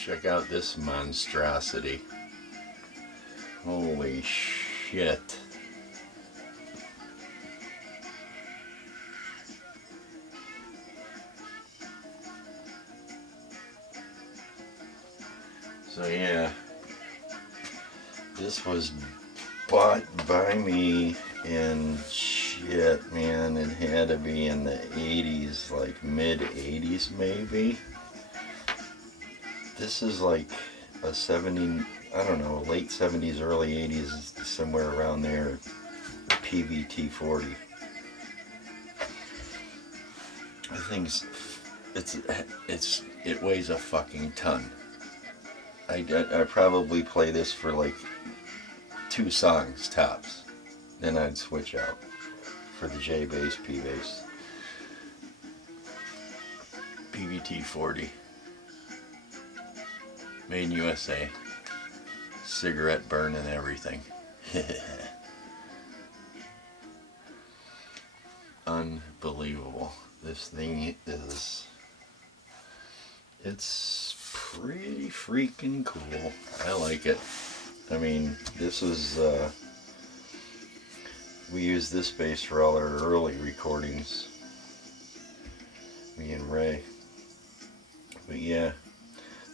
Check out this monstrosity. Holy shit. So yeah, this was bought by me in shit, man. It had to be in the 80s, like mid 80s maybe. This is like a 70, I don't know, late 70s, early 80s, somewhere around there. Peavey T-40. I think it weighs a fucking ton. I probably play this for like 2 songs tops. Then I'd switch out for the J bass, P bass. PVT 40. Made in USA. Cigarette burn and everything. Unbelievable. This thing is... It's pretty freaking cool. I like it. I mean, this is... we used this bass for all our early recordings. Me and Ray. But yeah,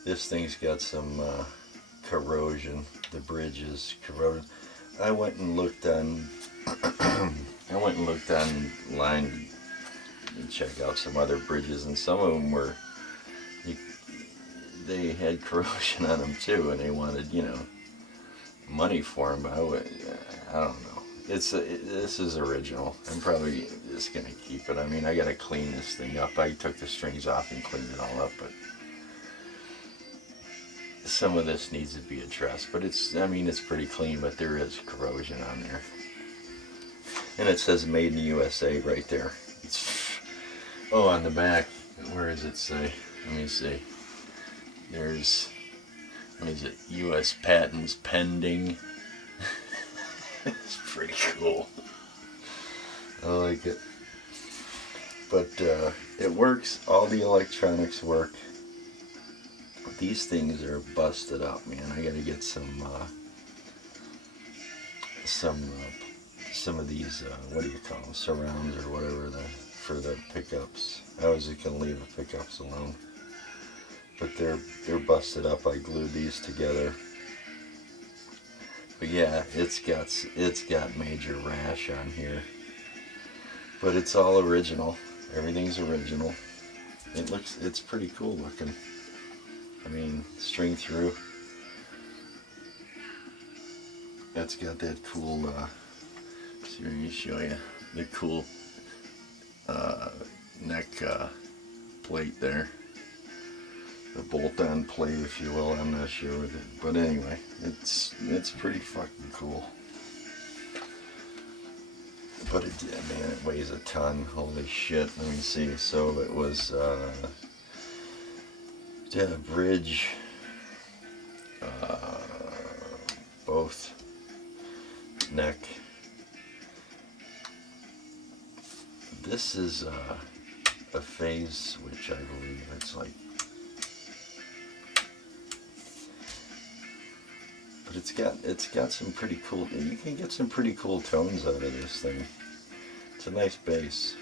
this thing's got some corrosion. The bridge is corroded. I went and looked on online and check out some other bridges, and some of them were, they had corrosion on them too, and they wanted, you know, money for them. But I don't know. This is original. I'm probably just gonna keep it. I mean, I gotta clean this thing up. I took the strings off and cleaned it all up, but some of this needs to be addressed. But I mean, it's pretty clean, but there is corrosion on there. And it says made in the USA right there. Oh, on the back, where does it say? Let me see. There's, what is it? US patents pending. It's pretty cool. I like it. But it works. All the electronics work. These things are busted up, man. I gotta get some of these, what do you call them, surrounds or whatever, for the pickups. I was just gonna leave the pickups alone, but they're busted up. I glued these together. But yeah, it's got major rash on here, but it's all original. Everything's original. It's pretty cool looking. I mean, string through. It's got that cool, see, let me show you the cool neck plate there. The bolt-on plate, if you will. I'm not sure with it, but anyway, it's pretty fucking cool. But man, it weighs a ton. Holy shit! Let me see. So it was bridge, both neck. This is a phase switch, I believe. It's like, but it's got some pretty cool. You can get some pretty cool tones out of this thing. It's a nice bass.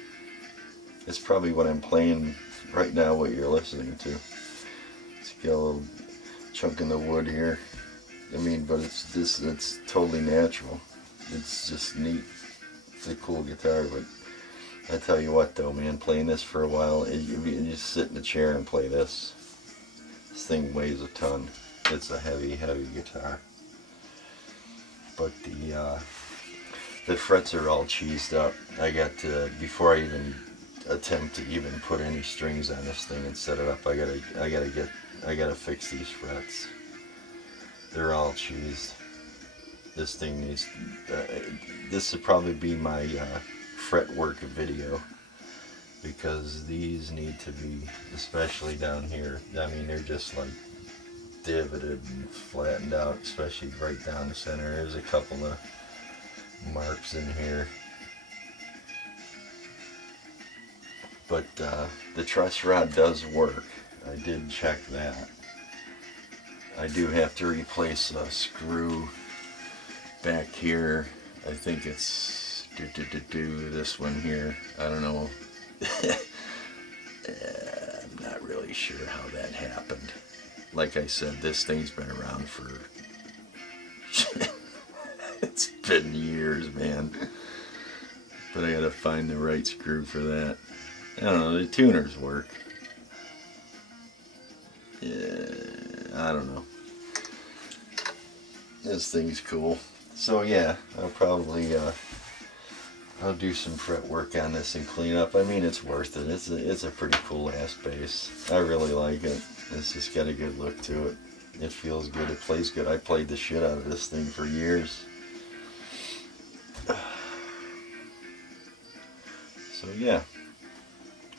It's probably what I'm playing right now. What you're listening to. It's got a little chunk in the wood here. I mean, but it's totally natural. It's just neat. It's a cool guitar, but I tell you what though, man, playing this for a while, you just sit in a chair and play this. This thing weighs a ton. It's a heavy guitar. But the frets are all cheesed up. I got to, before I even attempt to even put any strings on this thing and set it up, I gotta fix these frets. They're all cheesed. This thing needs, this would probably be my fretwork video, because these need to be, especially down here, I mean, they're just like divoted and flattened out, especially right down the center. There's a couple of marks in here. But the truss rod does work. I did check that. I do have to replace a screw back here. I think it's this one here. I don't know. I'm not really sure how that happened. Like I said, this thing's been around for it's been years, man. But I gotta find the right screw for that. I don't know, the tuners work. Yeah, I don't know. This thing's cool. So yeah, I'll probably I'll do some fret work on this and clean up. I mean, it's worth it. It's a pretty cool ass bass. I really like it. It's just got a good look to it. It feels good. It plays good. I played the shit out of this thing for years. So yeah,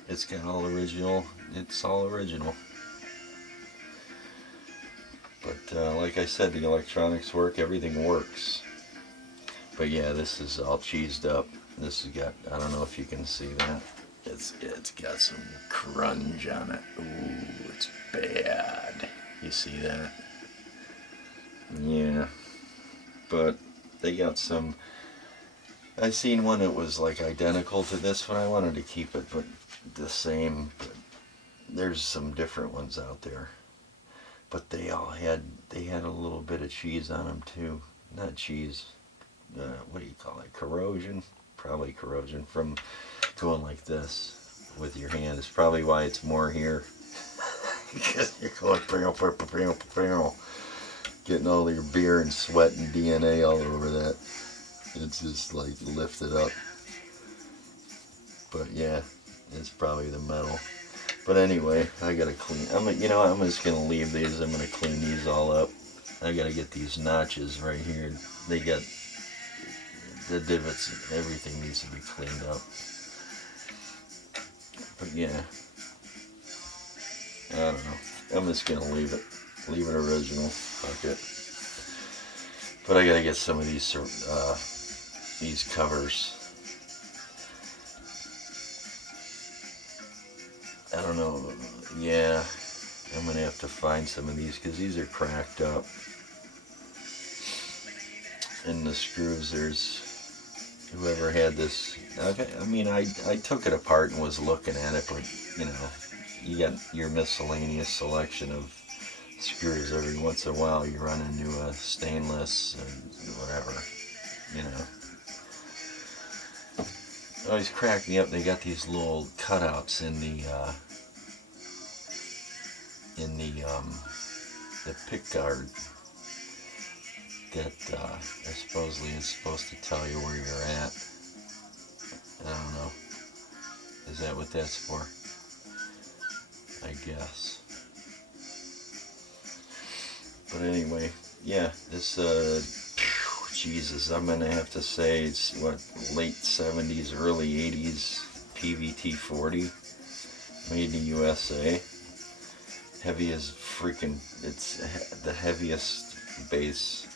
it's got all original. It's all original. But like I said, the electronics work. Everything works. But yeah, this is all cheesed up. This has got, I don't know if you can see that. It's got some crunge on it. Ooh, it's bad. You see that? Yeah. But they got some, I seen one that was like identical to this one. I wanted to keep it but the same. But there's some different ones out there. But they had a little bit of cheese on them too. Not cheese. What do you call it? Corrosion? Probably corrosion from going like this with your hand. It's probably why it's more here. Because you're going getting all your beer and sweat and DNA all over that. It's just like lifted up. But yeah, it's probably the metal. But anyway, I gotta clean. I'm just gonna leave these. I'm gonna clean these all up. I gotta get these notches right here. They got the divots. Everything needs to be cleaned up. But yeah, I don't know. I'm just gonna leave it. Leave it original. Fuck it. But I gotta get some of these covers. I don't know. Yeah, I'm gonna have to find some of these because these are cracked up. And the screws, there's whoever had this. Okay, I mean, I took it apart and was looking at it, but you know, you got your miscellaneous selection of screws. Every once in a while, you run into a stainless and whatever, you know. It always cracked me up. They got these little cutouts in the pick guard that supposedly is supposed to tell you where you're at. I don't know. Is that what that's for? I guess. But anyway, yeah, this Jesus, I'm gonna have to say it's what, late 70s, early 80s Peavey T-40, made in the USA. Heavy as freaking, it's the heaviest bass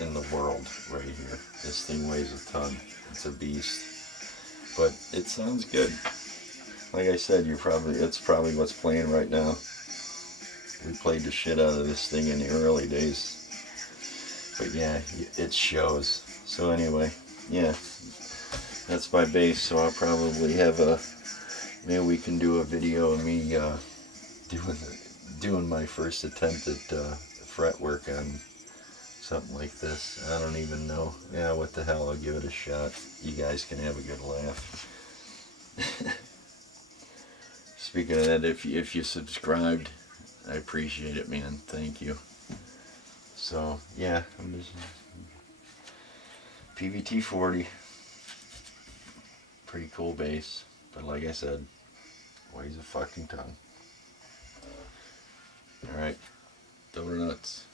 in the world right here. This thing weighs a ton. It's a beast. But it sounds good. Like I said, it's probably what's playing right now. We played the shit out of this thing in the early days. But yeah, it shows. So anyway, yeah, that's my bass. So I'll probably have maybe we can do a video of me doing my first attempt at fret work on something like this. I don't even know. Yeah, what the hell, I'll give it a shot. You guys can have a good laugh. Speaking of that, if you subscribed, I appreciate it, man. Thank you. So yeah, I'm just Peavey T-40. Pretty cool bass, but like I said, weighs a fucking ton. All right, donuts.